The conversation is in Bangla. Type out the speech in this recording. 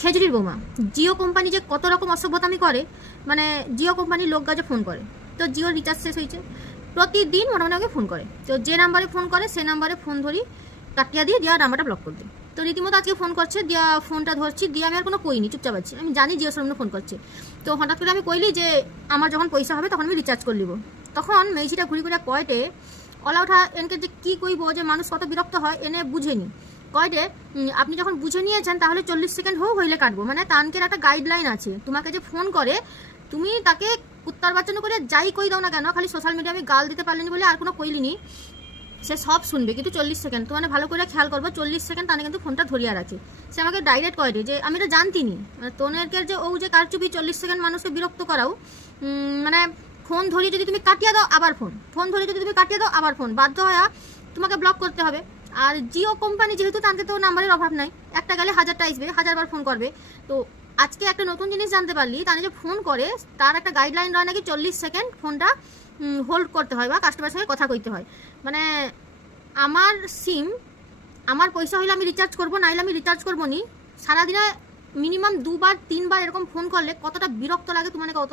খেজুরির বৌমা জিও কোম্পানি যে কত রকম অসভ্যতামি করে, মানে জিও কোম্পানির লোক গাছে ফোন করে। তো জিও রিচার্জ শেষ হয়েছে, প্রতিদিন মোটামুটি আমাকে ফোন করে। তো যে নাম্বারে ফোন করে সে নাম্বারে ফোন ধরি, কাটিয়ে দিয়ে দেওয়া নাম্বারটা ব্লক করে দিই। তো রীতিমতো আজকে ফোন করছে, দিয়া ফোনটা ধরছি, দিয়ে আমি আর কোনো কইনি, চুপচাপ আছি। আমি জানি জিও সামনে ফোন করছে। তো হঠাৎ করে আমি কইলি যে আমার যখন পয়সা হবে তখন আমি রিচার্জ করে নিব। তখন মেয়েছিটা ঘুরি ঘুরে কয়টে অলা ওঠা এনকে যে কী কইব, যে মানুষ কত বিরক্ত হয় এনে বুঝেনি। কয়টে আপনি যখন বুঝে নিয়েছেন তাহলে 40 সেকেন্ড হোক হইলে কাটবো, মানে তানকের একটা গাইডলাইন আছে। তোমাকে যে ফোন করে তুমি তাকে কুত্তার বাচ্চানো করে যাই কই দাও না কেন, খালি সোশ্যাল মিডিয়া আমি গাল দিতে পারলিনি বলে আর কোনো কইলিনি, সে সব শুনবে, কিন্তু 40 সেকেন্ড তো মানে ভালো করে খেয়াল করবো। 40 সেকেন্ড তানে কিন্তু ফোনটা ধরিয়া রাখে। সে আমাকে ডাইরেক্ট করে যে আমি এটা জানতিনি, মানে তোনেরকে যে ও যে কারচুপি 40 সেকেন্ড মানুষকে বিরক্ত করাও, মানে ফোন ধরিয়ে যদি তুমি কাটিয়ে দাও আবার ফোন ধরিয়ে যদি তুমি কাটিয়ে দাও আবার ফোন, বাধ্য হয়ে তোমাকে ব্লক করতে হবে। আর জিও কোম্পানি যেহেতু তাদের তো নাম্বারের অভাব নাই, একটা গেলে 1000টা আসবে, 1000বার ফোন করবে। তো আজকে একটা নতুন জিনিস জানতে পারলি, তারা যে ফোন করে তার একটা গাইডলাইন রয় নাকি 40 সেকেন্ড ফোনটা হোল্ড করতে হয় বা কাস্টমারের সঙ্গে কথা কইতে হয়। মানে আমার সিম, আমার পয়সা হইলে আমি রিচার্জ করবো, নাইলে আমি রিচার্জ করবো নি। সারাদিনে মিনিমাম 2বার 3বার এরকম ফোন করলে কতটা বিরক্ত লাগে তুমি কত।